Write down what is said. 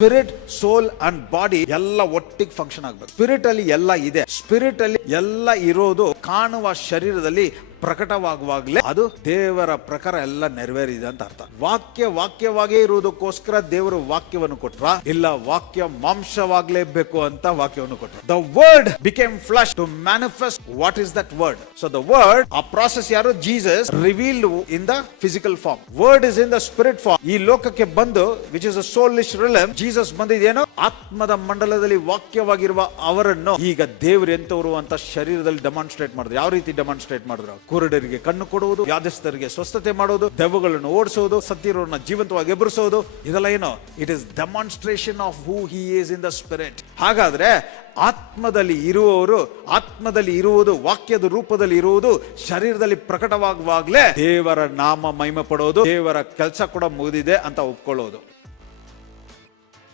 Spirit soul and body ಎಲ್ಲ ಒಟ್ಟಿಗೆ function ಆಗ್ಬೇಕು. ಸ್ಪಿರಿಟ್ ಅಲ್ಲಿ ಎಲ್ಲ ಇದೆ. ಸ್ಪಿರಿಟ್ ಅಲ್ಲಿ ಎಲ್ಲ ಇರೋದು ಕಾಣುವ ಶರೀರದಲ್ಲಿ ಪ್ರಕಟವಾಗುವಾಗಲೇ ಅದು ದೇವರ ಪ್ರಕಾರ ಎಲ್ಲ ನೆರವೇರಿದೆ ಅಂತ ಅರ್ಥ. ವಾಕ್ಯ ವಾಕ್ಯವಾಗೇ ಇರುವುದಕ್ಕೋಸ್ಕರ ದೇವರು ವಾಕ್ಯವನ್ನು ಕೊಟ್ರ? ಇಲ್ಲ, ವಾಕ್ಯ ಮಾಂಸವಾಗಲೇಬೇಕು ಅಂತ ವಾಕ್ಯವನ್ನು ಕೊಟ್ರ? The word became flesh to manifest what is that word so the word ಆ ಪ್ರಾಸೆಸ್ ಯಾರು? Jesus revealed in the physical form word is in the spirit form ಈ ಲೋಕಕ್ಕೆ ಬಂದು which is a soulish realm Jesus ಬಂದಿದೇನೋ? ಆತ್ಮದ ಮಂಡಲದಲ್ಲಿ ವಾಕ್ಯವಾಗಿರುವ ಅವರನ್ನು ಈಗ ದೇವರು ಎಂತವರು ಅಂತ ಶರೀರದಲ್ಲಿ ಡೆಮಾನ್ಸ್ಟ್ರೇಟ್ ಮಾಡಿದ್ರು. ಯಾವ ರೀತಿ ಡೆಮಾನ್ಸ್ಟ್ರೇಟ್ ಮಾಡಿದ್ರು? ಕುರುಡರಿಗೆ ಕಣ್ಣು ಕೊಡುವುದು ಯಾದಸ್ಥರಿಗೆ ಸ್ವಸ್ಥತೆ ಮಾಡೋದು ದೆವ್ವಗಳನ್ನು ಓಡಿಸುವುದು ಸತ್ತಿರೋರನ್ನ ಜೀವಂತವಾಗಿ ಎಬ್ಬರಿಸೋದು ಇದೆಲ್ಲ ಏನು? It is demonstration of who he is in the spirit ಹಾಗಾದ್ರೆ ಆತ್ಮದಲ್ಲಿ ಇರುವವರು, ಆತ್ಮದಲ್ಲಿ ಇರುವುದು, ವಾಕ್ಯದ ರೂಪದಲ್ಲಿ ಇರುವುದು, ಶರೀರದಲ್ಲಿ ಪ್ರಕಟವಾಗುವಾಗಲೇ ದೇವರ ನಾಮ ಮಹಿಮೆ ಪಡೋದು, ದೇವರ ಕೆಲಸ ಕೂಡ ಮುಗಿದಿದೆ ಅಂತ ಒಪ್ಕೊಳ್ಳೋದು.